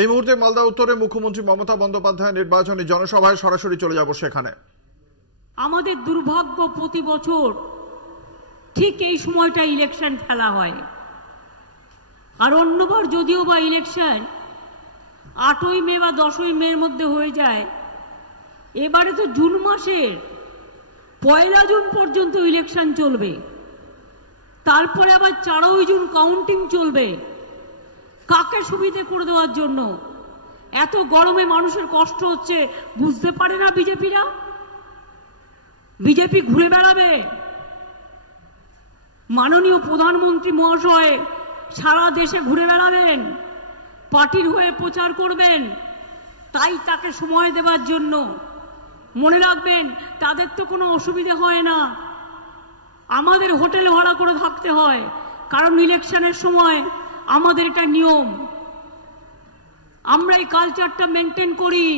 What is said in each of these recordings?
এই মুহূর্তে মালদা উত্তরে মুখ্যমন্ত্রী মমতা বন্দ্যোপাধ্যায় নির্বাচনী জনসভায় সরাসরি চলে যাব সেখানে। আমাদের দুর্ভাগ্য প্রতি বছর ঠিক এই সময়টা ইলেকশন খেলা হয়, আর অন্যবার যদিও বা ইলেকশন 8ই মে বা 10ই মের মধ্যে হয়ে যায়, এবারে তো জুন মাসের 1 জুন পর্যন্ত ইলেকশন চলবে, তারপরে আবার 4ই জুন কাউন্টিং চলবে। কাকে সুবিধে করে দেওয়ার জন্য? এত গরমে মানুষের কষ্ট হচ্ছে বুঝতে পারে না বিজেপিরা? বিজেপি ঘুরে বেড়াবে। মাননীয় প্রধানমন্ত্রী মহাশয় সারা দেশে ঘুরে বেড়াবেন, পার্টির হয়ে প্রচার করবেন, তাই তাকে সময় দেওয়ার জন্য। মনে রাখবেন, তাদের তো কোনো অসুবিধে হয় না, আমাদের হোটেল ভাড়া করে থাকতে হয়, কারণ ইলেকশনের সময় আমাদের এটা নিয়ম, আমরা এই কালচারটা মেনটেন করি।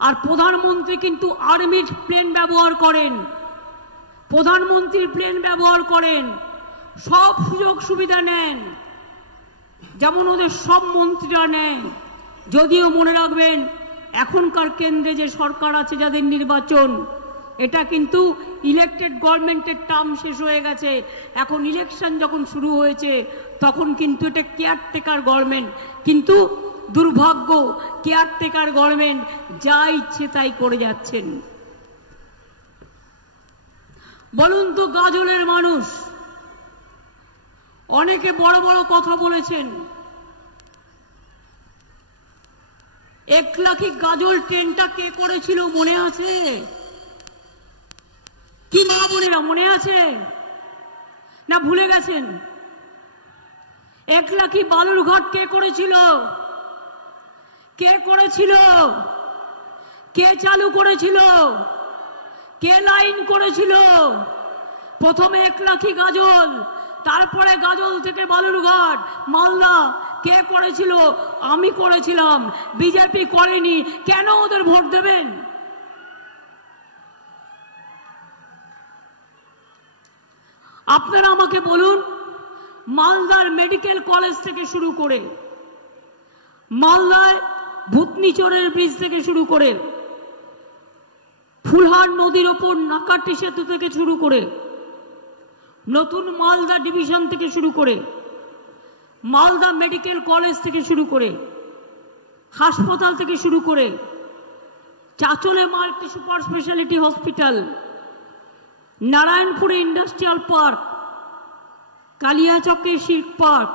আর প্রধানমন্ত্রী কিন্তু আর্মির প্লেন ব্যবহার করেন, প্রধানমন্ত্রীর প্লেন ব্যবহার করেন, সব সুযোগ সুবিধা নেন, যেমন ওদের সব মন্ত্রীরা নেয়। যদিও মনে রাখবেন, এখনকার কেন্দ্রে যে সরকার আছে, যাদের নির্বাচন, এটা কিন্তু ইলেকটেড গভর্নমেন্টের টার্ম শেষ হয়ে গেছে। এখন ইলেকশন যখন শুরু হয়েছে তখন কিন্তু এটা কেয়ারটেকার গভর্নমেন্ট। কিন্তু দুর্ভাগ্য, কেয়ারটেকার গভর্নমেন্ট যা ইচ্ছে তাই করে যাচ্ছেন। বলুন তো, গাজলের মানুষ অনেকে বড় বড় কথা বলেছেন। 1 লাখি গাজল ট্রেনটা কে করেছিল মনে আছে? কি মা বোনেরা মনে আছে না ভুলে গেছেন? 1 লাখি বালুরঘাট কে করেছিল? কে করেছিল? কে চালু করেছিল? কে লাইন করেছিল? প্রথমে 1 লাখি গাজল, তারপরে গাজল থেকে বালুরঘাট, মালদা। কে করেছিল? আমি করেছিলাম, বিজেপি করেনি। কেন ওদের ভোট দেবেন? আপনারা আমাকে বলুন, মালদার মেডিকেল কলেজ থেকে শুরু করে, মালদায় ভূতনিচরের ব্রিজ থেকে শুরু করে, ফুলহার নদীর ওপর নাকাটি সেতু থেকে শুরু করে, নতুন মালদা ডিভিশন থেকে শুরু করে, মালদা মেডিকেল কলেজ থেকে শুরু করে, হাসপাতাল থেকে শুরু করে, চাচলে মাল্টি সুপার স্পেশালিটি হসপিটাল, নারায়ণপুরে ইন্ডাস্ট্রিয়াল পার্ক, কালিয়াচকে শিল্প পার্ক,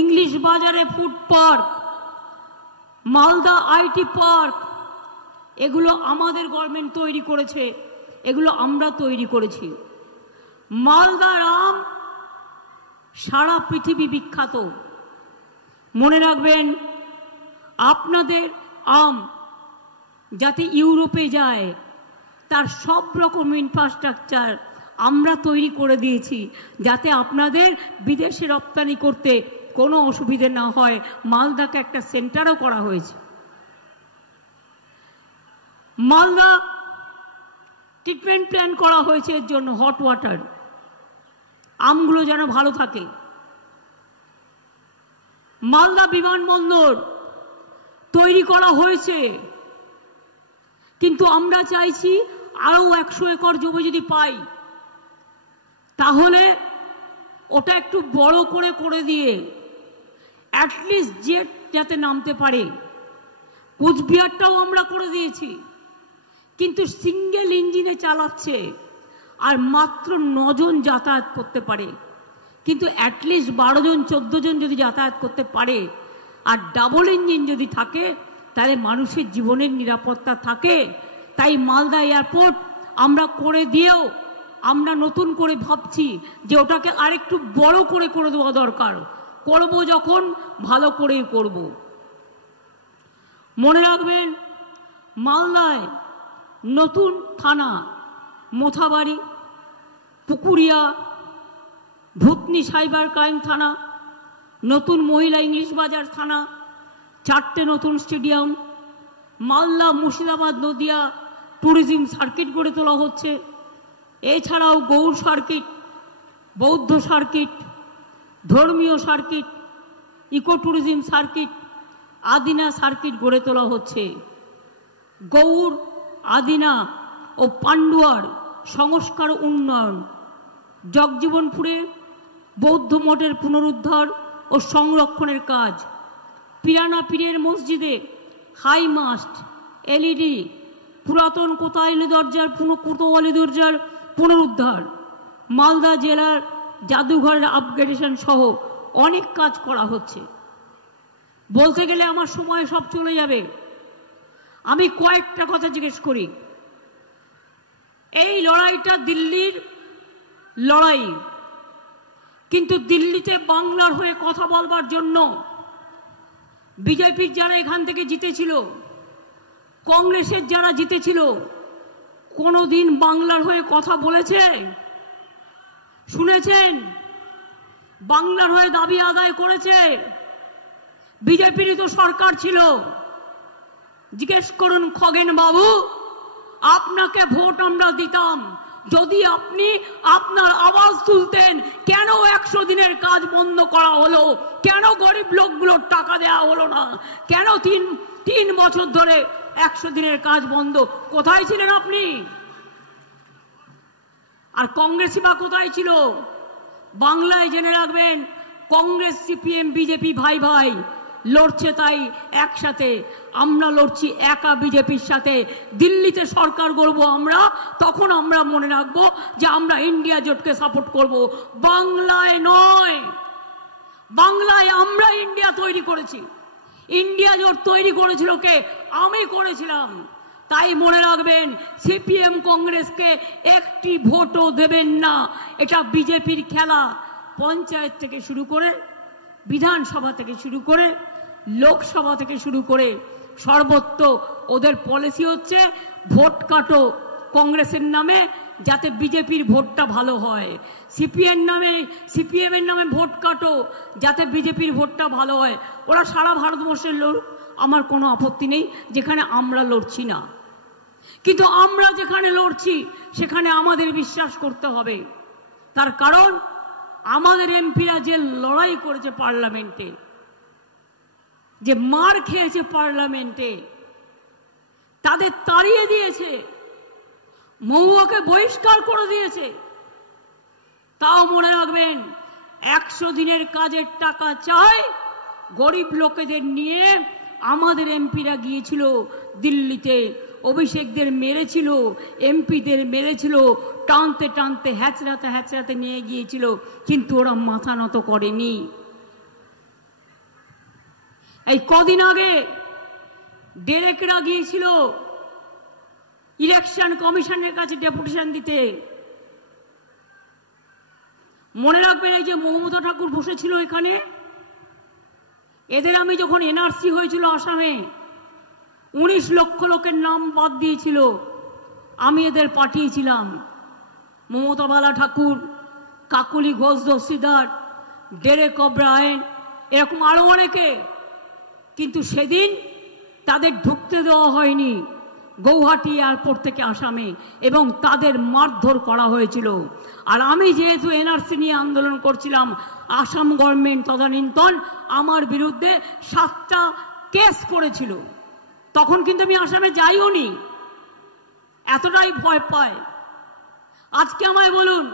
ইংলিশ বাজারে food park, Malda IT park, এগুলো আমাদের গভর্নমেন্ট তৈরি করেছে, এগুলো আমরা তৈরি করেছি। মালদার আম সারা পৃথিবী বিখ্যাত। মনে রাখবেন, আপনাদের আম যাতে ইউরোপে যায় তার সব রকম ইনফ্রাস্ট্রাকচার আমরা তৈরি করে দিয়েছি, যাতে আপনাদের বিদেশে রপ্তানি করতে কোনো অসুবিধে না হয়। মালদাকে একটা সেন্টারও করা হয়েছে। মালদা ট্রিটমেন্ট প্ল্যান করা হয়েছে এর জন্য, হট ওয়াটার, আমগুলো যেন ভালো থাকে। মালদা বিমানবন্দর তৈরি করা হয়েছে, কিন্তু আমরা চাইছি আরো 100 একর জমি যদি পাই, তাহলে ওটা একটু বড় করে করে দিয়ে অ্যাটলিস্ট জেট যাতে নামতে পারে। কোচবিহারটাও আমরা করে দিয়েছি, কিন্তু সিঙ্গেল ইঞ্জিনে চালাচ্ছে আর মাত্র 9 জন যাতায়াত করতে পারে। কিন্তু অ্যাটলিস্ট 12 জন 14 জন যদি যাতায়াত করতে পারে আর ডাবল ইঞ্জিন যদি থাকে, তাহলে মানুষের জীবনের নিরাপত্তা থাকে। তাই মালদা এয়ারপোর্ট আমরা করে দিয়েও আমরা নতুন করে ভাবছি যে ওটাকে আরেকটু বড় করে করে দেওয়া দরকার। করব যখন ভালো করেই করব। মনে রাখবেন, মালদায় নতুন থানা মোথাবাড়ি, পুকুরিয়া, ভূতনি সাইবার ক্রাইম থানা, নতুন মহিলা ইংলিশ বাজার থানা, 4টে নতুন stadium, Malda Murshidabad Nadia tourism circuit গড়ে তোলা হচ্ছে। এছাড়াও গৌড় সার্কিট, বৌদ্ধ সার্কিট, ধর্মীয় circuit, eco tourism circuit, Adina circuit গড়ে তোলা হচ্ছে। গৌড়, আদিনা ও পান্ডুয়ার সংস্কার উন্নয়ন, জগজীবনপুরে বৌদ্ধ মঠের পুনরুদ্ধার ও সংরক্ষণের কাজ, পিরানা পীরের মসজিদে হাই মাস্ট, এলইডি, পুরাতন কোতোয়ালি দরজার পুনরুদ্ধার, মালদা জেলার জাদুঘরের আপগ্রেডেশন সহ অনেক কাজ করা হচ্ছে। বলতে গেলে আমার সময় সব চলে যাবে, আমি কয়েকটা কথা জিজ্ঞেস করি। এই লড়াইটা দিল্লির লড়াই, কিন্তু দিল্লিতে বাংলার হয়ে কথা বলবার জন্য বিজেপির যারা এখান থেকে জিতেছিল, কংগ্রেসের যারা জিতেছিল, কোনোদিন বাংলার হয়ে কথা বলেছে? শুনেছেন? বাংলার হয়ে দাবি আদায় করেছে? বিজেপিরই তো সরকার ছিল। জিজ্ঞেস করুন খগেন বাবু, আপনাকে ভোট আমরা দিতাম যদি আপনি আপনার আওয়াজ তুলতেন। কেন 100 দিনের কাজ বন্ধ করা হলো? কেন গরিব লোকগুলোর টাকা দেওয়া হলো না? কেন তিন বছর ধরে 100 দিনের কাজ বন্ধ? কোথায় ছিলেন আপনি? আর কংগ্রেসই বা কোথায় ছিল? বাংলায় জেনে রাখবেন, কংগ্রেস, সিপিএম, বিজেপি ভাই ভাই লড়ছে, তাই একসাথে। আমরা লড়ছি একা বিজেপির সাথে। দিল্লিতে সরকার গড়ব আমরা, তখন আমরা মনে রাখবো যে আমরা ইন্ডিয়া জোটকে সাপোর্ট করব, বাংলায় নয়। বাংলায় আমরা ইন্ডিয়া তৈরি করেছি। ইন্ডিয়া জোট তৈরি করেছিল কে? আমি করেছিলাম। তাই মনে রাখবেন, সিপিএম কংগ্রেসকে একটি ভোটও দেবেন না। এটা বিজেপির খেলা। পঞ্চায়েত থেকে শুরু করে, বিধানসভা থেকে শুরু করে, লোকসভা থেকে শুরু করে সর্বত্র ওদের পলিসি হচ্ছে ভোট কাটো কংগ্রেসের নামে, যাতে বিজেপির ভোটটা ভালো হয়। সিপিএম এর নামে ভোট কাটো যাতে বিজেপির ভোটটা ভালো হয়। ওরা সারা ভারতবর্ষের লোক, আমার কোনো আপত্তি নেই যেখানে আমরা লড়ছি না, কিন্তু আমরা যেখানে লড়ছি সেখানে আমাদের বিশ্বাস করতে হবে। তার কারণ আমাদের এমপিরা যে লড়াই করেছে পার্লামেন্টে, যে মার খেয়েছে পার্লামেন্টে, তাদের তাড়িয়ে দিয়েছে, মহুয়াকে বহিষ্কার করে দিয়েছে। তাও মনে রাখবেন, 100 দিনের কাজের টাকা চাই, গরিব লোকেদের নিয়ে আমাদের এমপিরা গিয়েছিল দিল্লিতে, অভিষেকদের মেরেছিল, এমপিদের মেরেছিল, টানতে টানতে হ্যাচড়াতে নিয়ে গিয়েছিল, কিন্তু ওরা মাথা নত করেনি। এই কদিন আগে ডেরেকরা গিয়েছিল ইলেকশন কমিশনের কাছে ডেপুটেশন দিতে। মনে রাখবেন, এই যে মমতা ঠাকুর বসেছিল এখানে, এদের আমি যখন এনআরসি হয়েছিল আসামে, 19 লক্ষ লোকের নাম বাদ দিয়েছিল, আমি এদের পাঠিয়েছিলাম। মমতা বালা ঠাকুর, কাকলি ঘোষ দস্তিদার, ডেরেক ওব্রায়েন, এরকম আরো অনেকে। কিন্তু সেদিন তাদের ঢুকতে দেওয়া হয়নি গৌহাটি এয়ারপোর্ট থেকে আসামে, এবং তাদের মারধর করা হয়েছিল। আর আমি যেহেতু এনআরসি নিয়ে আন্দোলন করছিলাম, আসাম গভর্নমেন্ট তদানীন্তন আমার বিরুদ্ধে 7টা কেস করেছিল। তখন কিন্তু আমি আসামে যাইও নি, এতটাই ভয় পায়। আজকে আমায় বলুন,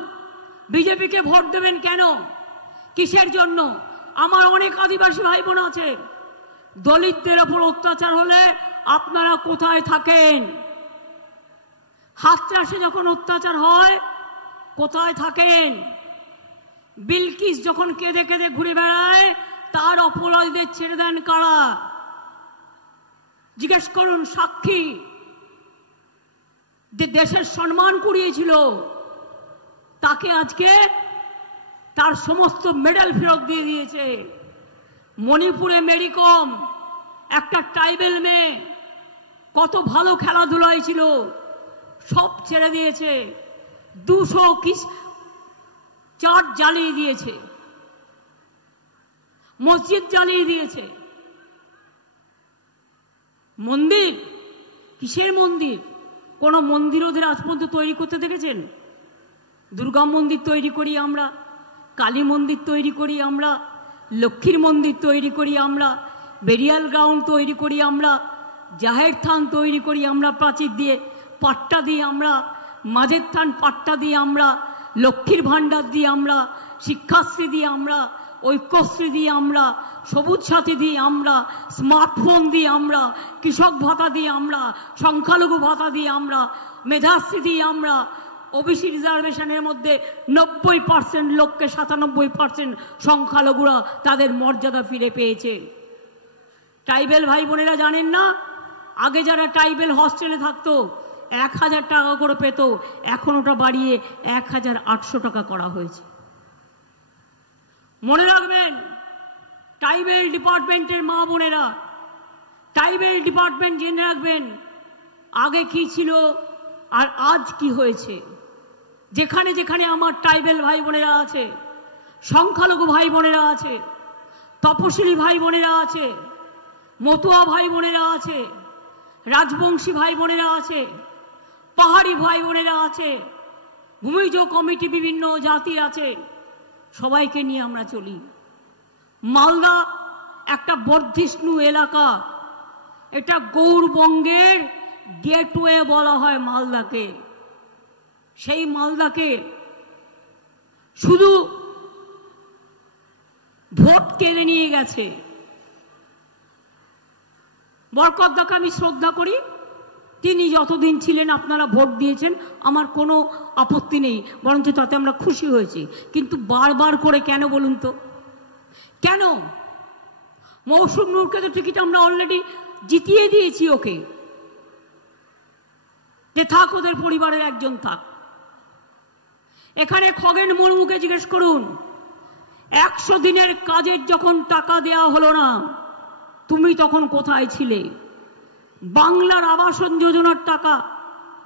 বিজেপিকে ভোট দেবেন কেন? কিসের জন্য? আমার অনেক আদিবাসী ভাই বোন আছে, দলিতদের ওপর অত্যাচার হলে আপনারা কোথায় থাকেন? হাতরাসে যখন অত্যাচার হয় কোথায় থাকেন? বিলকিস যখন কেঁদে কেঁদে ঘুরে বেড়ায়, তার অপরাধীদের ছেড়ে দেন কারা? জিজ্ঞেস করুন সাক্ষী, যে দেশের সম্মান কুড়িয়েছিল, তাকে আজকে তার সমস্ত মেডেল ফেরত দিয়ে দিয়েছে। মণিপুরে মেরি কম, একটা ট্রাইবেল মেয়ে, কত ভালো খেলাধুলায় ছিল, সব ছেড়ে দিয়েছে। 200 চার্চ জ্বালিয়ে দিয়েছে, মসজিদ জ্বালিয়ে দিয়েছে। মন্দির, কিসের মন্দির? কোন মন্দির ওদের আজ পর্যন্ত তৈরি করতে দেখেছেন? দুর্গা মন্দির তৈরি করি আমরা, কালী মন্দির তৈরি করি আমরা, লক্ষ্মীর মন্দির তৈরি করি আমরা, বেরিয়াল গ্রাউন্ড তৈরি করি আমরা, জাহের থান তৈরি করি আমরা, প্রাচীর দিয়ে পাট্টা দিয়ে আমরা, মাঝের থান পাট্টা দিয়ে আমরা, লক্ষ্মীর ভাণ্ডার দিয়ে আমরা, শিক্ষাশ্রী দিয়ে আমরা, ঐক্যশ্রী দিয়ে আমরা, সবুজ সাথী দিয়ে আমরা, স্মার্টফোন দিয়ে আমরা, কৃষক ভাতা দিয়ে আমরা, সংখ্যালঘু ভাতা দিয়ে আমরা, মেধাশ্রী দিয়ে আমরা, ওবিসি রিজার্ভেশনের মধ্যে 90% লোককে 97% সংখ্যালঘুরা তাদের মর্যাদা ফিরে পেয়েছে। ট্রাইবেল ভাই বোনেরা জানেন না, আগে যারা ট্রাইবেল হস্টেলে থাকতো 1000 টাকা করে পেত, এখন ওটা বাড়িয়ে 1800 টাকা করা হয়েছে। মনে রাখবেন, ট্রাইবেল ডিপার্টমেন্টের মা বোনেরা, ট্রাইবেল ডিপার্টমেন্ট জেনে রাখবেন আগে কি ছিল আর আজ কি হয়েছে। যেখানে যেখানে আমার ট্রাইবেল ভাই বোনেরা আছে, সংখ্যালঘু ভাই বোনেরা আছে, তপশিলি ভাই বোনেরা আছে, মতুয়া ভাই বোনেরা আছে, রাজবংশী ভাই বোনেরা আছে, পাহাড়ি ভাই বোনেরা আছে, ভূমিজ কমিটি বিভিন্ন জাতি আছে, সবাইকে নিয়ে আমরা চলি। মালদা একটা বর্ধিষ্ণু এলাকা, এটা গৌরবঙ্গের গেটওয়ে বলা হয় মালদাকে। সেই মালদাকে শুধু ভোট কেড়ে নিয়ে গেছে। বরকতদাকে আমি শ্রদ্ধা করি, তিনি যতদিন ছিলেন আপনারা ভোট দিয়েছেন, আমার কোনো আপত্তি নেই, বরঞ্চ তাতে আমরা খুশি হয়েছি। কিন্তু বারবার করে কেন বলুন তো, কেন? মৌসুম নূরকে তো টিকিট আমরা অলরেডি জিতিয়ে দিয়েছি ওকে, যে থাক, ওদের পরিবারের একজন থাক। এখানে খগেন মুর্মুকে জিজ্ঞেস করুন, 100 দিনের কাজের যখন টাকা দেয়া হলো না, তুমি তখন কোথায় ছিলে? বাংলার আবাসন যোজনার টাকা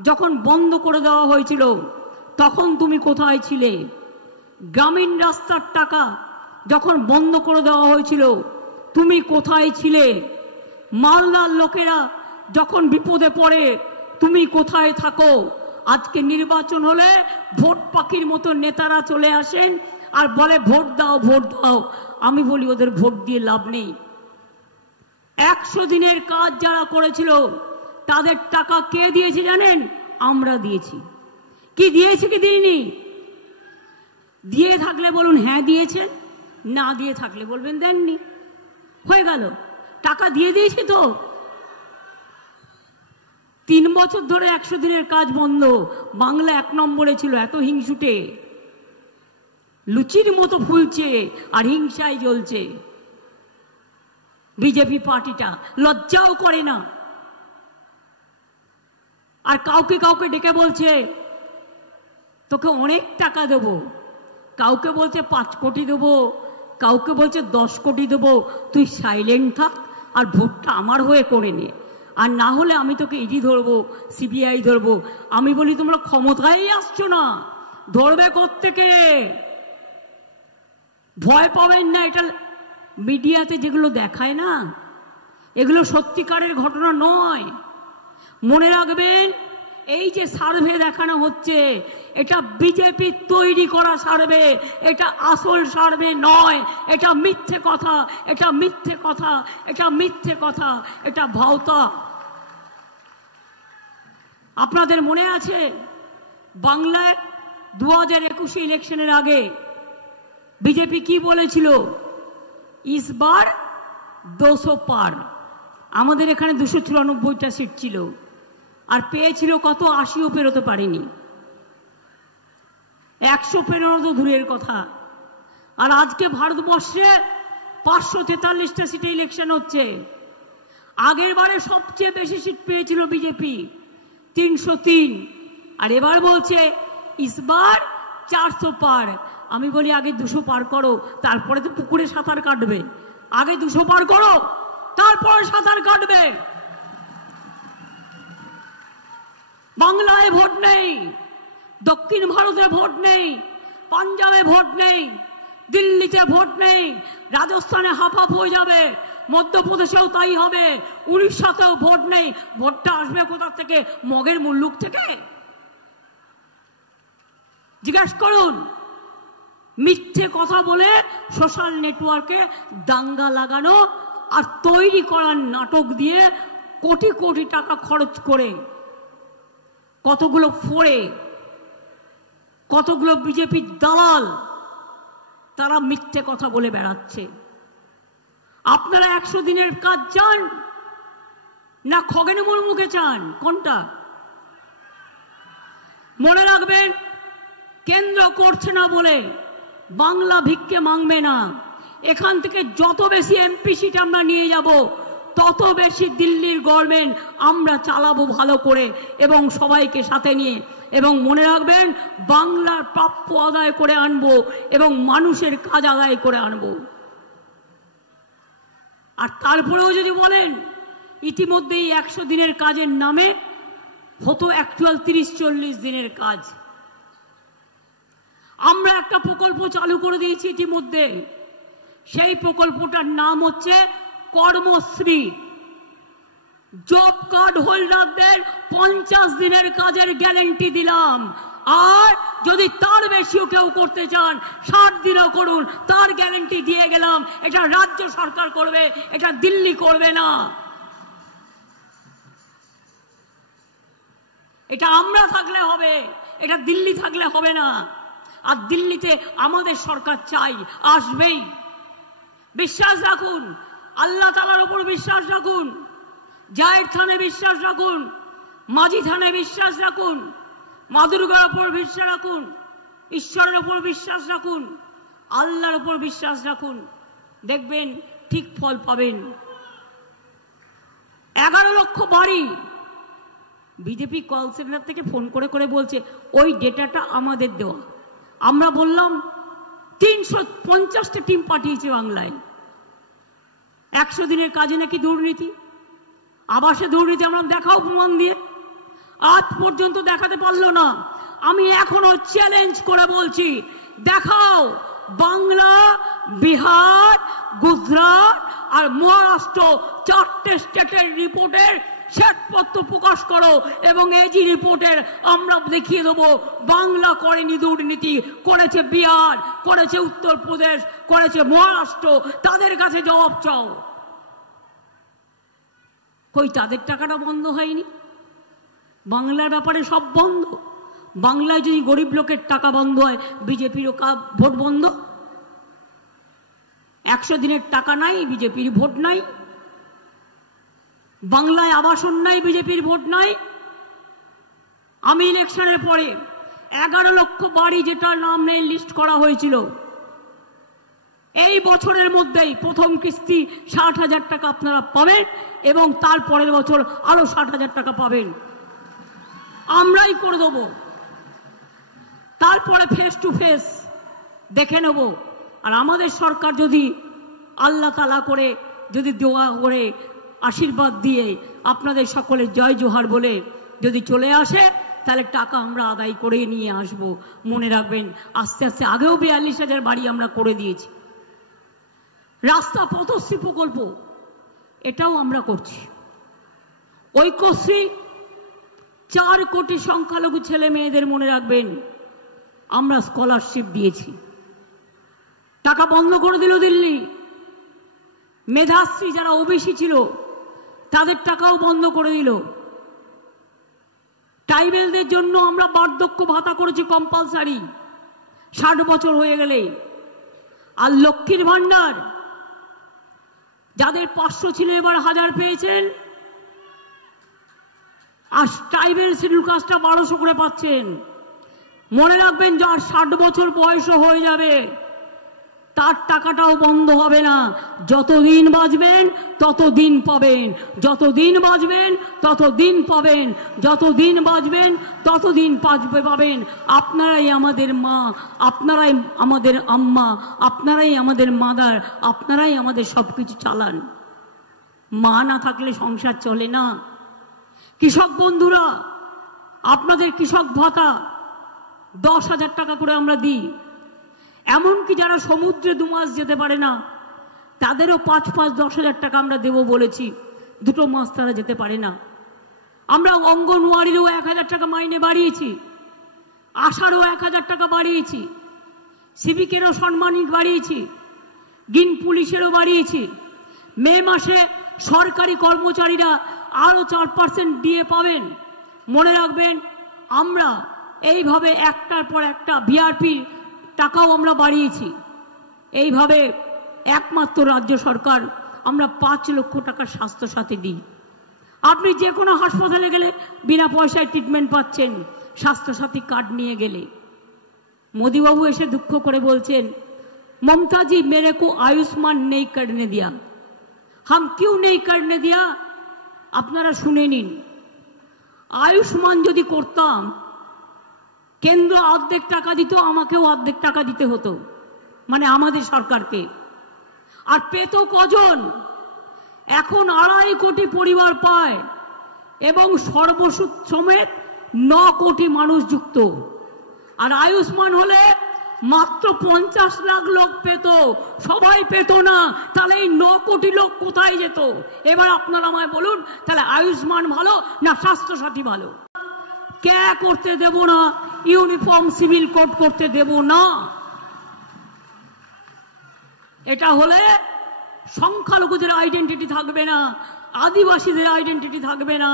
যখন বন্ধ করে দেওয়া হয়েছিল, তখন তুমি কোথায় ছিলে? গ্রামীণ রাস্তার টাকা যখন বন্ধ করে দেওয়া হয়েছিল, তুমি কোথায় ছিলে? মালদার লোকেরা যখন বিপদে পড়ে, তুমি কোথায় থাকো? আজকে নির্বাচন হলে ভোট পাখির মতো নেতারা চলে আসেন আর বলে ভোট দাও, ভোট দাও। আমি বলি ওদের ভোট দিয়ে লাভ নেই। 100 দিনের কাজ যারা করেছিল তাদের টাকা কে দিয়েছে জানেন? আমরা দিয়েছি। কি দিয়েছে কি দিইনি? দিয়ে থাকলে বলুন হ্যাঁ দিয়েছেন, না দিয়ে থাকলে বলবেন দেননি। হয়ে গেল, টাকা দিয়ে দিয়েছে তো। 3 বছর ধরে 100 দিনের কাজ বন্ধ। বাংলা 1 নম্বরে ছিল, এত হিংসুটে, লুচির মতো ফুলছে আর হিংসায় জ্বলছে। বিজেপি পার্টিটা লজ্জাও করে না, আর কাউকে কাউকে ডেকে বলছে তোকে অনেক টাকা দেবো, কাউকে বলছে 5 কোটি দেবো, কাউকে বলছে 10 কোটি দেবো, তুই সাইলেন্ট থাক আর ভোটটা আমার হয়ে করে নে, আর না হলে আমি তোকে ইডি ধরবো, সিবিআই ধরবো। আমি বলি তোমরা ক্ষমতায় আসছো না, ধরবে কোত্থেকে? ভয় পাবেন না। এটা মিডিয়াতে যেগুলো দেখায় না, এগুলো সত্যিকারের ঘটনা নয়। মনে রাখবেন, এই যে সার্ভে দেখানো হচ্ছে, এটা বিজেপি তৈরি করা সার্ভে, এটা আসল সার্ভে নয়। এটা মিথ্যে কথা, এটা মিথ্যে কথা, এটা মিথ্যে কথা, এটা ভাওতা। আপনাদের মনে আছে বাংলায় 2021 ইলেকশনের আগে বিজেপি কি বলেছিল? इस बार 200 পার। আমাদের এখানে 294টা সিট ছিল, আর পেয়েছিল কত? 80ও পেরোতে পারেনি। 100 পেরোনো তো দূরের কথা। আর আজকে ভারতবর্ষে 543টা সিটে ইলেকশন হচ্ছে। আগের বারে সবচেয়ে বেশি সিট পেয়েছিল বিজেপি, 303, আর এবার বলছে ইসবার 400 পার। আমি বলি আগে 200 পার করো, তারপরে তো পুকুরে সাঁতার কাটবে। আগে 200 পার করো, তারপরে সাঁতার কাটবে। বাংলায় ভোট নেই, দক্ষিণ ভারতে ভোট নেই, পাঞ্জাবে ভোট নেই, দিল্লিতে ভোট নেই, রাজস্থানে হাফ হাফ হয়ে যাবে, মধ্যপ্রদেশেও তাই হবে, উড়িষ্যাতেও ভোট নেই। ভোটটা আসবে কোথা থেকে? মগের মুল্লুক থেকে? জিজ্ঞেস করুন। মিথ্যে কথা বলে সোশ্যাল নেটওয়ার্কে দাঙ্গা লাগানো আর তৈরি করার নাটক দিয়ে কোটি কোটি টাকা খরচ করে কতগুলো ফোড়ে, কতগুলো বিজেপির দালাল তারা মিথ্যে কথা বলে বেড়াচ্ছে। আপনারা 100 দিনের কাজ চান না খগেন মুর্মুকে চান? কোনটা? মনে রাখবেন, কেন্দ্র করছে না বলে বাংলা ভিক্ষে মাংবে না। এখান থেকে যত বেশি এমপি সিট আমরা নিয়ে যাব তত বেশি দিল্লির গভর্নমেন্ট আমরা চালাবো ভালো করে এবং সবাইকে সাথে নিয়ে। এবং মনে রাখবেন, বাংলার প্রাপ্য আদায় করে আনবো এবং মানুষের কাজ আদায় করে আনবো। আর তারপরেও যদি বলেন ইতিমধ্যেই 100 দিনের কাজের নামে হতো অ্যাকচুয়াল 30-40 দিনের কাজ। আমরা একটা প্রকল্প চালু করে দিয়েছি ইতিমধ্যে, সেই প্রকল্পটার নাম হচ্ছে কর্মশ্রী। জব কার্ড হোল্ডারদের 50 দিনের কাজের গ্যারান্টি দিলাম। আর যদি তার বেশিও কেউ করতে চান 60 দিনও করুন, তার গ্যারান্টি দিয়ে গেলাম। এটা রাজ্য সরকার করবে, এটা দিল্লি করবে না। এটা আমরা থাকলে হবে, এটা দিল্লি থাকলে হবে না। আর দিল্লিতে আমাদের সরকার চাই, আসবেই। বিশ্বাস রাখুন, আল্লাহ তাআলার উপর বিশ্বাস রাখুন, জায়ের থানে বিশ্বাস রাখুন, মাঝি থানে বিশ্বাস রাখুন, মা দুর্গার উপর বিশ্বাস রাখুন, ঈশ্বরের উপর বিশ্বাস রাখুন, আল্লাহর উপর বিশ্বাস রাখুন, দেখবেন ঠিক ফল পাবেন। 11 লক্ষ বাড়ি বিজেপি কল সেন্টার থেকে ফোন করে করে বলছে ওই ডেটাটা আমাদের দেওয়া। আমরা বললাম 350টা টিম পাঠিয়েছে বাংলায়। 100 দিনের কাজে নাকি দুর্নীতি, আবাসে দুর্নীতি। আমরা দেখাও প্রমাণ দিয়ে, আজ পর্যন্ত দেখাতে পারলো না। আমি এখনো চ্যালেঞ্জ করে বলছি, দেখাও। বাংলা, বিহার, গুজরাট আর মহারাষ্ট্র 4টে স্টেটের রিপোর্টের শ্বেতপত্র প্রকাশ করো এবং এজি রিপোর্টের আমরা দেখিয়ে দেবো বাংলা করেনি দুর্নীতি, করেছে বিহার, করেছে উত্তরপ্রদেশ, করেছে মহারাষ্ট্র। তাদের কাছে জবাব চাও। কই তাদের টাকাটা বন্ধ হয়নি? বাংলার ব্যাপারে সব বন্ধ। বাংলায় যদি গরিব লোকের টাকা বন্ধ হয়, বিজেপিরও ভোট বন্ধ। 100 দিনের টাকা নাই, বিজেপির ভোট নাই। বাংলায় আবাসন নাই, বিজেপির ভোট নাই। আমি ইলেকশনের পরে 11 লক্ষ বাড়ি যেটার নাম নেই লিস্ট করা হয়েছিল, এই বছরের মধ্যেই প্রথম কিস্তি 60,000 টাকা আপনারা পাবেন এবং তার পরের বছর আরো 60,000 টাকা পাবেন। আমরাই করে দেব। তারপরে ফেস টু ফেস দেখে নেব। আর আমাদের সরকার যদি আল্লাহ তাআলা করে, যদি দোয়া করে, আশীর্বাদ দিয়ে, আপনাদের সকলের জয় জোহার বলে যদি চলে আসে, তাহলে টাকা আমরা আদায় করে নিয়ে আসব। মনে রাখবেন, আস্তে আস্তে আগেও 42,000 বাড়ি আমরা করে দিয়েছি। রাস্তা পথশ্রী প্রকল্প এটাও আমরা করছি। ঐক্যশ্রী 4 কোটি সংখ্যালঘু ছেলে মেয়েদের মনে রাখবেন আমরা স্কলারশিপ দিয়েছি। টাকা বন্ধ করে দিল দিল্লি। মেধাশ্রী যারা ওবিসি ছিল তাদের টাকাও বন্ধ করে দিল। ট্রাইবেলদের জন্য আমরা বার্ধক্য ভাতা করেছি কম্পালসারি 60 বছর হয়ে গেলে। আর লক্ষ্মীর ভান্ডার যাদের 500 ছিল এবার 1000 পেয়েছেন। আর ট্রাইবেল শিডিউল কাস্টটা 1200 করে পাচ্ছেন। মনে রাখবেন, যার 60 বছর বয়স হয়ে যাবে তার টাকাটাও বন্ধ হবে না। যতদিন বাঁচবেন ততদিন পাবেন, যতদিন বাঁচবেন ততদিন পাবেন, যতদিন বাঁচবেন ততদিন পাবেন। আপনারাই আমাদের মা, আপনারাই আমাদের আম্মা, আপনারাই আমাদের মাদার, আপনারাই আমাদের সবকিছু চালান। মা না থাকলে সংসার চলে না। কৃষক বন্ধুরা, আপনাদের কৃষক ভাতা 10,000 টাকা করে আমরা দিই। এমনকি যারা সমুদ্রে 2 মাস যেতে পারে না তাদেরও 5-10,000 টাকা আমরা দেব বলেছি। 2 মাস তারা যেতে পারে না। আমরা অঙ্গনওয়াড়িরও 1,000 টাকা মাইনে বাড়িয়েছি, আশারও 1,000 টাকা বাড়িয়েছি। সিভিকেরও সম্মান বাড়িয়েছি, গ্রিন পুলিশেরও বাড়িয়েছি। মে মাসে সরকারি কর্মচারীরা আরও 4% দিয়ে পাবেন। মনে রাখবেন, আমরা এইভাবে একটার পর একটা ভিআরপির টাকাও আমরা বাড়িয়েছি। এইভাবে একমাত্র রাজ্য সরকার আমরা 5 লক্ষ টাকার স্বাস্থ্যসাথী দিই। আপনি যে কোনো হাসপাতালে গেলে বিনা পয়সায় ট্রিটমেন্ট পাচ্ছেন স্বাস্থ্যসাথী কার্ড নিয়ে গেলে। মোদিবাবু এসে দুঃখ করে বলছেন, ममता जी मेरे को आयुष्मान नहीं करने दिया। हम क्यों नहीं करने दिया? আপনারা শুনে নিন। আয়ুষ্মান যদি করতাম, কেন্দ্র অর্ধেক টাকা দিত, আমাকেও অর্ধেক টাকা দিতে হতো, মানে আমাদের সরকারকে। আর পেত কজন? এখন 2.5 কোটি পরিবার পায় এবং সর্বসুখ সমেত 9 কোটি মানুষ যুক্ত। আর আয়ুষ্মান হলে মাত্র 50 লাখ লোক পেত, সবাই পেত না। তাহলে এই 9 কোটি লোক কোথায় যেত? এবার আপনারা আমায় বলুন, তাহলে আয়ুষ্মান ভালো না স্বাস্থ্যসাথী ভালো? কে করতে দেব না, ইউনিফর্ম সিভিল কোড করতে দেব না। এটা হলে সংখ্যালঘুদের আইডেন্টিটি থাকবে না, আদিবাসীদের আইডেন্টিটি থাকবে না,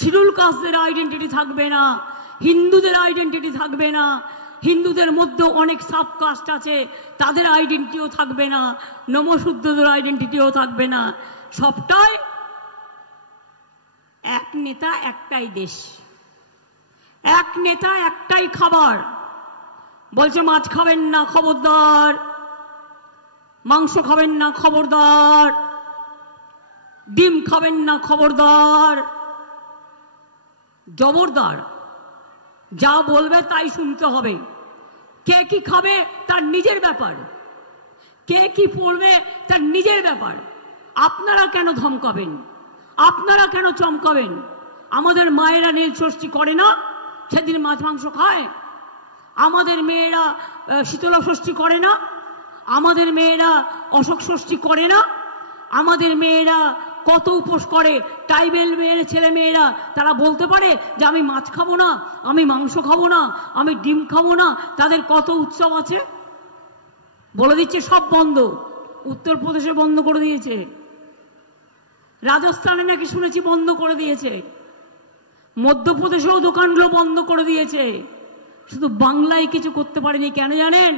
শিডিউল কাস্টদের আইডেন্টিটি থাকবে না, হিন্দুদের আইডেন্টিটি থাকবে না, হিন্দুদের মধ্যে অনেক সাব কাস্ট আছে তাদের আইডেন্টিটিও থাকবে না, নমশূদ্রদের আইডেন্টিটিও থাকবে না। সবটাই এক নেতা একটাই দেশ, এক নেতা একটাই খাবার। বলছে মাছ খাবেন না খবরদার, মাংস খাবেন না খবরদার, ডিম খাবেন না খবরদার। জবরদার, যা বলবে তাই শুনতে হবে। কে কি খাবে তার নিজের ব্যাপার, কে কি পড়বে তার নিজের ব্যাপার। আপনারা কেন ধমকাবেন? আপনারা কেন চমকাবেন? আমাদের মায়েরা নীল ষষ্ঠী করে না, সেদিন মাছ মাংস খায়। আমাদের মেয়েরা শীতলা ষষ্ঠী করে না, আমাদের মেয়েরা অশোক ষষ্ঠী করে না, আমাদের মেয়েরা কত উপোস করে। ট্রাইবেল মেয়ের ছেলে মেয়েরা তারা বলতে পারে যে আমি মাছ খাবো না, আমি মাংস খাবো না, আমি ডিম খাবো না। তাদের কত উৎসব আছে। বলে দিচ্ছে সব বন্ধ। উত্তরপ্রদেশে বন্ধ করে দিয়েছে, রাজস্থানে নাকি শুনেছি বন্ধ করে দিয়েছে, মধ্যপ্রদেশেও দোকানগুলো বন্ধ করে দিয়েছে। শুধু বাংলায় কিছু করতে পারেনি। কেন জানেন?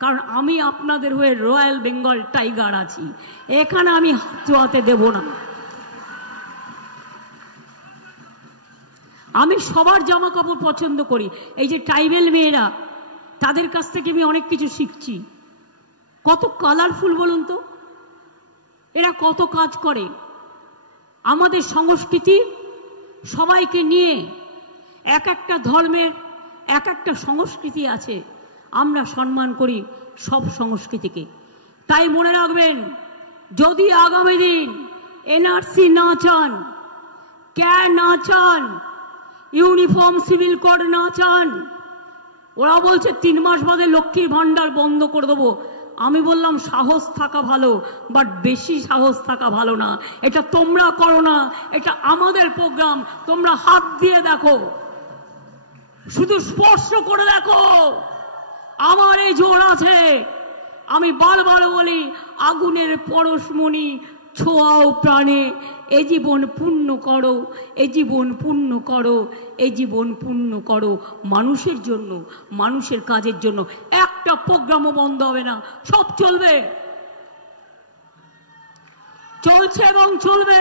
কারণ আমি আপনাদের হয়ে রয়্যাল বেঙ্গল টাইগার আছি, এখানে আমি হাত চোয়াতে দেব না। আমি সবার জামা কাপড় পছন্দ করি। এই যে ট্রাইবেল মেয়েরা, তাদের কাছ থেকে আমি অনেক কিছু শিখছি। কত কালারফুল বলুন তো, এরা কত কাজ করে। আমাদের সংস্কৃতি সবাইকে নিয়ে, এক একটা ধর্মের এক একটা সংস্কৃতি আছে, আমরা সম্মান করি সব সংস্কৃতিকে। তাই মনে রাখবেন, যদি আগামী দিন এনআরসি না চান, ক্যা না চান, ইউনিফর্ম সিভিল কোড না চান, ওরা বলছে 3 মাস বাদে লক্ষ্মীর ভান্ডার বন্ধ করে দেবো। আমি বললাম সাহস থাকা ভালো, বাট বেশি সাহস থাকা ভালো না। এটা তোমরা করো না, এটা আমাদের প্রোগ্রাম। তোমরা হাত দিয়ে দেখো, শুধু স্পর্শ করে দেখো, আমার এই জোর আছে। আমি বারবার বলি, আগুনের পরশমণি ছোঁয়াও প্রাণে, এ জীবন পূর্ণ করো, এ জীবন পূর্ণ করো, এ জীবন পূর্ণ করো। মানুষের জন্য, মানুষের কাজের জন্য। একটা প্রোগ্রামও বন্ধ হবে না, সব চলবে, চলছে এবং চলবে।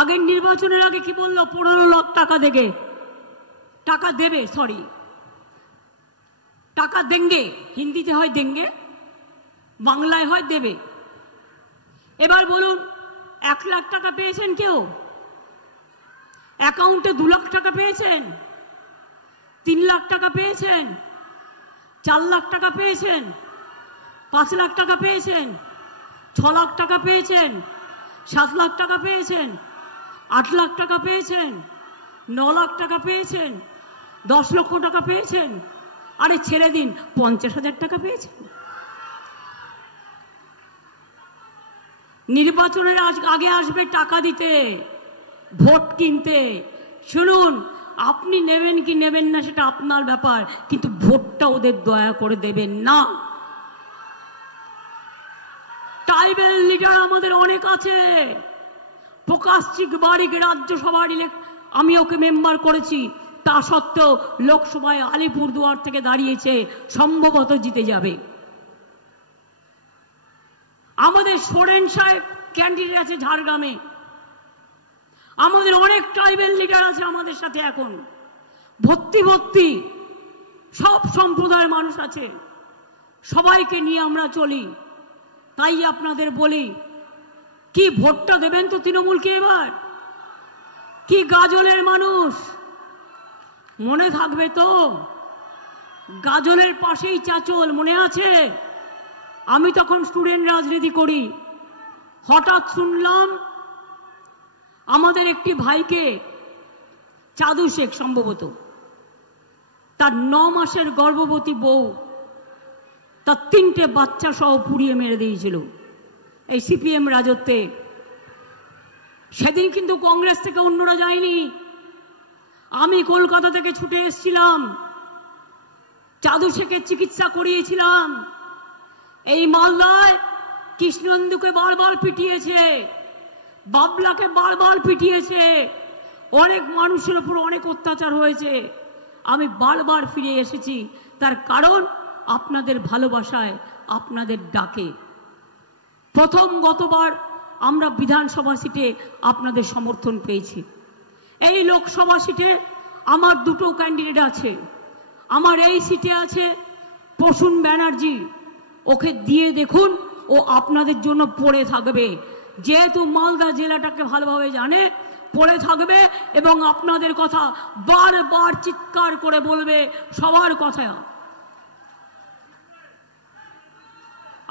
আগের নির্বাচনের আগে কি বললো? 15 লাখ টাকা দেবে, টাকা দেবে, সরি টাকা দেঙ্গে, হিন্দিতে হয় দেঙ্গে, বাংলায় হয় দেবে। এবার বলুন, 1 লাখ টাকা পেয়েছেন কেউ? অ্যাকাউন্টে 2 লাখ টাকা পেয়েছেন? 3 লাখ টাকা পেয়েছেন? 4 লাখ টাকা পেয়েছেন? 5 লাখ টাকা পেয়েছেন? 6 লাখ টাকা পেয়েছেন? 7 লাখ টাকা পেয়েছেন? 8 লাখ টাকা পেয়েছেন? 9 লাখ টাকা পেয়েছেন? 10 লক্ষ টাকা পেয়েছেন? আরে ছেড়ে দিন, 50,000 টাকা পেয়েছেন? নির্বাচনের আগে আসবে টাকা দিতে, ভোট কিনতে। শুনুন, আপনি নেবেন কি নেবেন না সেটা আপনার ব্যাপার, কিন্তু ভোটটা ওদের দয়া করে দেবেন না। ট্রাইবেল লিডার আমাদের অনেক আছে। প্রকাশ চিকবাড়িকে রাজ্যসভার আমি ওকে মেম্বার করেছি, তা সত্ত্বেও লোকসভায় আলিপুরদুয়ার থেকে দাঁড়িয়েছে, সম্ভবত জিতে যাবে। আমাদের সোরেন সাহেব ক্যান্ডিডেট আছে ঝাড়গ্রামে। আমাদের অনেক ট্রাইবেল লিডার আছে আমাদের সাথে, এখন ভর্তি ভর্তি সব সম্প্রদায়ের মানুষ আছে, সবাইকে নিয়ে আমরা চলি। তাই আপনাদের বলি, কি ভোটটা দেবেন তো তৃণমূলকে এবার? কি গাজলের মানুষ মনে থাকবে তো? গাজলের পাশেই চাচল, মনে আছে? আমি তখন স্টুডেন্ট রাজনীতি করি, হঠাৎ শুনলাম আমাদের একটি ভাইকে, চাদু শেখ সম্ভবত, তার 9 মাসের গর্ভবতী বউ তার 3টে বাচ্চা সহ পুড়িয়ে মেরে দিয়েছিল এই সিপিএম রাজত্বে। সেদিন কিন্তু কংগ্রেস থেকে অন্যরা যায়নি, আমি কলকাতা থেকে ছুটে এসেছিলাম, চাদু শেখের চিকিৎসা করিয়েছিলাম। এই মালদায় কৃষ্ণেন্দুকে বারবার পিটিয়েছে, বাবলাকে বারবার পিটিয়েছে, অনেক মানুষের উপর অনেক অত্যাচার হয়েছে। আমি বারবার ফিরে এসেছি, তার কারণ আপনাদের ভালোবাসায়, আপনাদের ডাকে। প্রথম গতবার আমরা বিধানসভা সিটে আপনাদের সমর্থন পেয়েছি। এই লোকসভা সিটে আমার 2টো ক্যান্ডিডেট আছে। আমার এই সিটে আছে প্রসূন ব্যানার্জি, ওকে দিয়ে দেখুন, ও আপনাদের জন্য পড়ে থাকবে। যেহেতু মালদা জেলাটাকে ভালোভাবে জানে, পড়ে থাকবে এবং আপনাদের কথা বারবার চিৎকার করে বলবে, সবার কথা।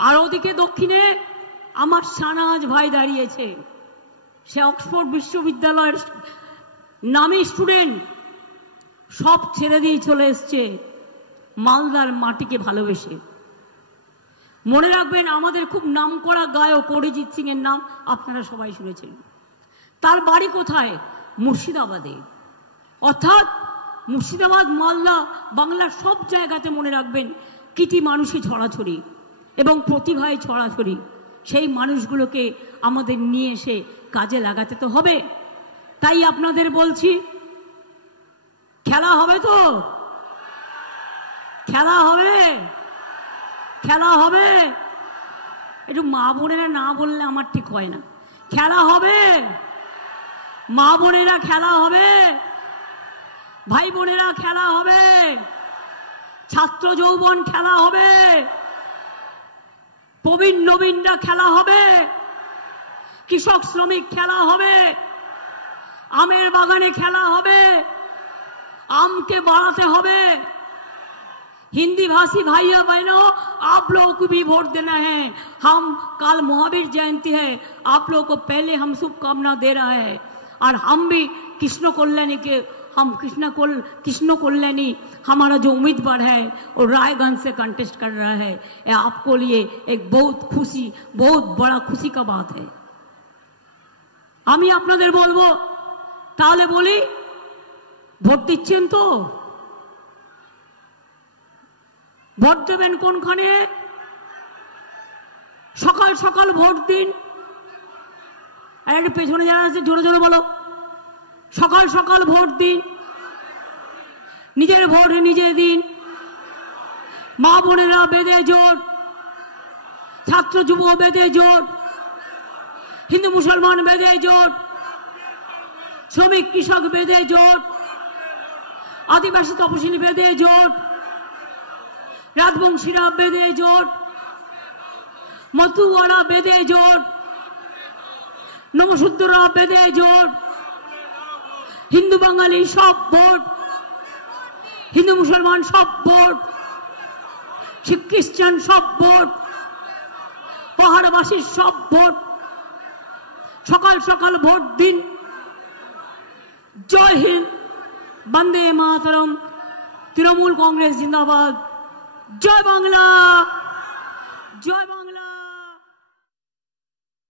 আর ওদিকে দক্ষিণে আমার সানাজ ভাই দাঁড়িয়েছে, সে অক্সফোর্ড বিশ্ববিদ্যালয়ের নামী স্টুডেন্ট, সব ছেড়ে দিয়ে চলে এসছে মালদার মাটিকে ভালোবেসে। মনে রাখবেন, আমাদের খুব নামকরা গায়ক অরিজিৎ সিং এর নাম আপনারা সবাই শুনেছেন। তার বাড়ি কোথায়? মুর্শিদাবাদে। অর্থাৎ মুর্শিদাবাদ, মালদা, বাংলার সব জায়গাতে মনে রাখবেন কৃতি মানুষই ছড়াছড়ি এবং প্রতিভায় ছড়াছড়ি। সেই মানুষগুলোকে আমাদের নিয়ে এসে কাজে লাগাতে তো হবে। তাই আপনাদের বলছি, খেলা হবে তো? খেলা হবে, খেলা হবে। একটু মা বোনেরা না বললে আমার ঠিক হয় না। খেলা হবে, মা বোনেরা খেলা হবে, ভাই বোনেরা খেলা হবে, ছাত্র যৌবন খেলা হবে, প্রবীণ নবীনরা খেলা হবে, কৃষক শ্রমিক খেলা হবে, আমের বাগানে খেলা হবে, আমকে বাড়াতে হবে। हिंदी भाषी भाइयों बहनों, आप लोगों को भी वोट देना है। हम कल महावीर जयंती है, आप लोगों को पहले हम शुभकामना दे रहा है। और हम भी कृष्ण कल्याणी के, हम कृष्ण कल्याणी हमारा जो उम्मीदवार है वो रायगंज से कंटेस्ट कर रहा है। ये आपको लिए एक बहुत खुशी, बहुत बड़ा खुशी का बात है। আমি আপনাদের বলবো, তাহলে বলি, ভোট দিচ্ছেন তো? ভোট দেবেন কোনখানে? সকাল সকাল ভোট দিন। একটু পেছনে যারা আছে জোরে জোরে বলো, সকাল সকাল ভোট দিন। নিজের ভোট নিজে দিন। মা বোনেরা বেঁধে জোট, ছাত্র যুব বেঁধে জোট, হিন্দু মুসলমান বেঁধে জোট, শ্রমিক কৃষক বেঁধে জোট, আদিবাসী তপশিলি বেঁধে জোট, রাজবংশীরা বেঁধে জোট, মতুয়ারা বেঁধে জোট, নমশূদ্ররা বেঁধে জোট, হিন্দু বাঙালি সব ভোট, হিন্দু মুসলমান সব ভোট, শিখ খ্রিস্টান সব ভোট, পাহাড়বাসীর সব ভোট। সকাল সকাল ভোট দিন। জয় হিন্দ, বন্দে মাতরম, তৃণমূল কংগ্রেস জিন্দাবাদ। জয় বাংলা, জয় বাংলা।